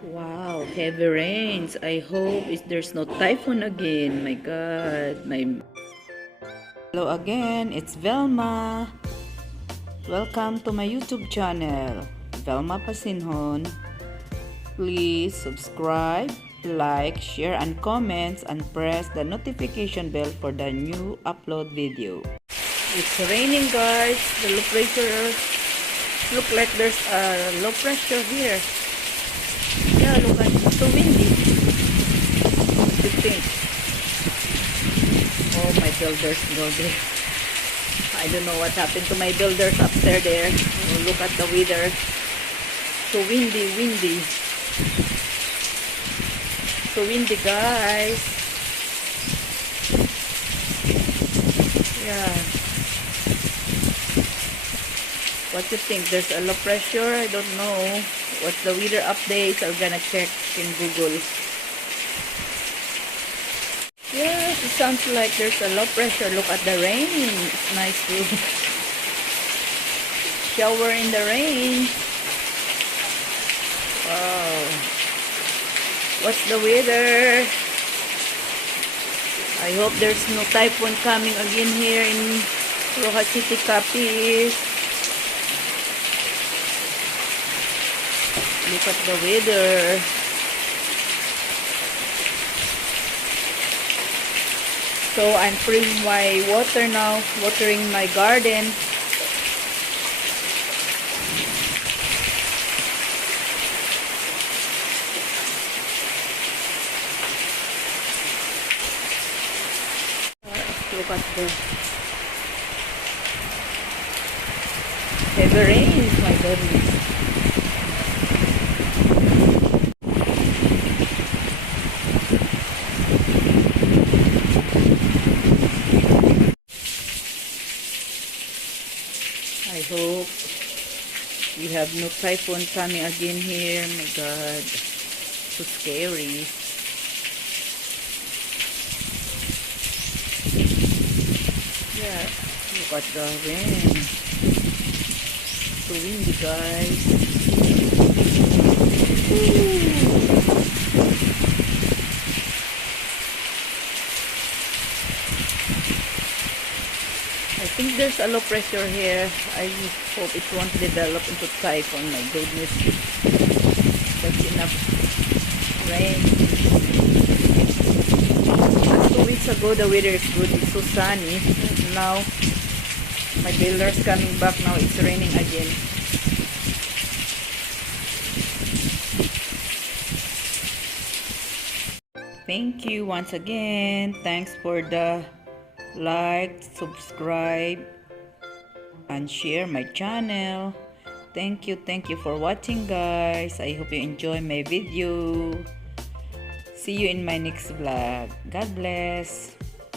Wow, heavy rains. I hope there's no typhoon again. My God, Hello again, it's Velma. Welcome to my YouTube channel, Velma Pasenjon. Please subscribe, like, share, and comments, and press the notification bell for the new upload video. It's raining, guys. The low pressure look like there's a low pressure here. Yeah, look at it's so windy. What do you think? Oh, my builders go there. I don't know what happened to my builders upstairs there. Oh, look at the weather. So windy. So windy, guys. Yeah. What do you think? There's a low pressure? I don't know. What's the weather updates? I'm gonna check in Google. Yes, it sounds like there's a low pressure. Look at the rain. It's nice to shower in the rain. Wow. What's the weather? I hope there's no typhoon coming again here in Roxas City, Capiz. Look at the weather. So I'm pouring my water now, watering my garden. Look at the heavy rains, my goodness. I hope we have no typhoon coming again here. My God, so scary. Yeah, look at the rain. So windy, guys. I think there's a low pressure here. I hope it won't develop into typhoon. My goodness, that's enough rain. Just 2 weeks ago, the weather is good. It's so sunny. Now, my builder's coming back. Now it's raining again. Thank you once again. Thanks for the like, subscribe, and share my channel. Thank you for watching, guys. I hope you enjoy my video. See you in my next vlog. God bless.